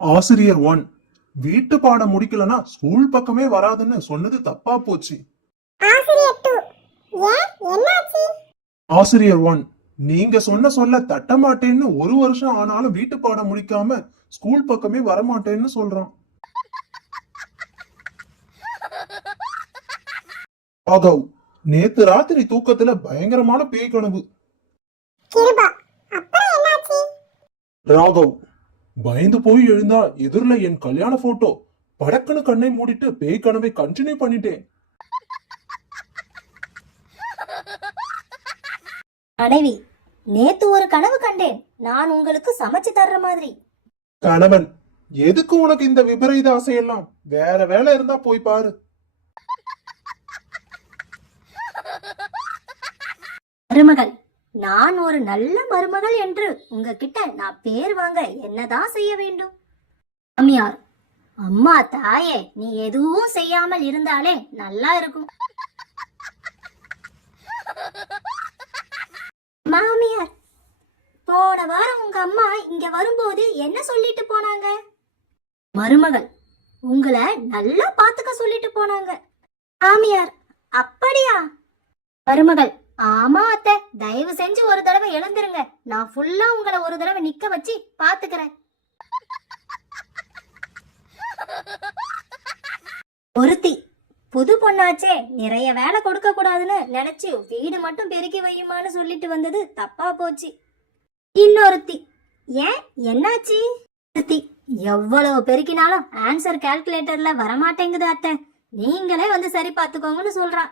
ஆசிரியர் 1, வீட்டு பாடம் முடிக்கலனா ஸ்கூல் பக்கமே வராதுன்னு சொன்னது தப்பா போச்சு. ஆசிரியர் 2, ஏன் என்னாச்சு? ஆசிரியர் 1, நீங்க சொல்ல தட்ட மாட்டேன்னு ஒரு வருஷம் ஆனாலும் வீட்டு பாடம் முடிக்காம ஸ்கூல் பக்கமே வரமாட்டேன்னு சொல்றான். ராகவ், நேத்து ராத்திரி தூக்கத்துல பயங்கரமான பேய் கனவு. கிருபா, அப்புறம் என்னாச்சு? ராகவ், பயந்து போய் எழுந்தா எதிரில என் கல்யாண போட்டோ. படக்குன்னு கண்ணை மூடிட்டு பேய் கனவை கண்டினியூ பண்ணிட்டேன். மனைவி, நேத்து ஒரு கனவு கண்டேன். நான் உங்களுக்கு சமைச்சு தர்ற மாதிரி. கணவன், எதுக்கு உனக்கு இந்த விபரீத ஆசையெல்லாம்? வேற வேலை இருந்தா போய் பாரு. மருமகள், நான் ஒரு நல்ல மருமகள் என்று உங்ககிட்ட நான் பேர் வாங்க என்னதான் செய்ய வேண்டும்? மாமியார், அம்மா தாயே, நீ எதுவும் செய்யாமல் இருந்தாலே நல்லா இருக்கும். மாமியார், போன வாரம் உங்க அம்மா இங்க வரும்போது என்ன சொல்லிட்டு போனாங்க? மருமகள், உங்களை நல்லா பாத்துக்க சொல்லிட்டு போனாங்க. மாமியார், அப்படியா? மருமகள், ஆமா அத்தை, தயவு செஞ்சு ஒரு தடவை எழுந்துருங்க. நான் ஃபுல்லா உங்களை ஒரு தடவை நிக்க வச்சு பாத்துக்கிறேன். ஒருத்தி, புது பொண்ணாச்சே, நிறைய வேலை கொடுக்க கூடாதுன்னு நினைச்சு வீடு மட்டும் பெருக்கி வையுமான்னு சொல்லிட்டு வந்தது தப்பா போச்சு. இன்னொருத்தி, ஏன் என்னாச்சு? ஒருத்தி, எவ்வளவு பெருக்கினாலும் ஆன்சர் கால்குலேட்டர்ல வரமாட்டேங்குது அத்தை, நீங்களே வந்து சரி பாத்துக்கோங்கன்னு சொல்றான்.